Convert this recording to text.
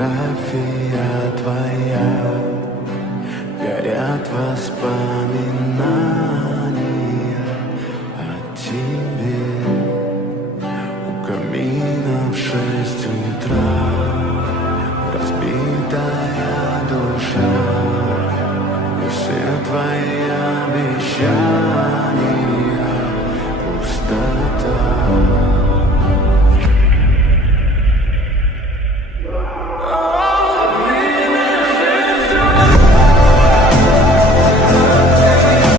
фотография твоя, горят воспоминания о тебе. У камина в 6 утра разбитая душа, и все твои обещания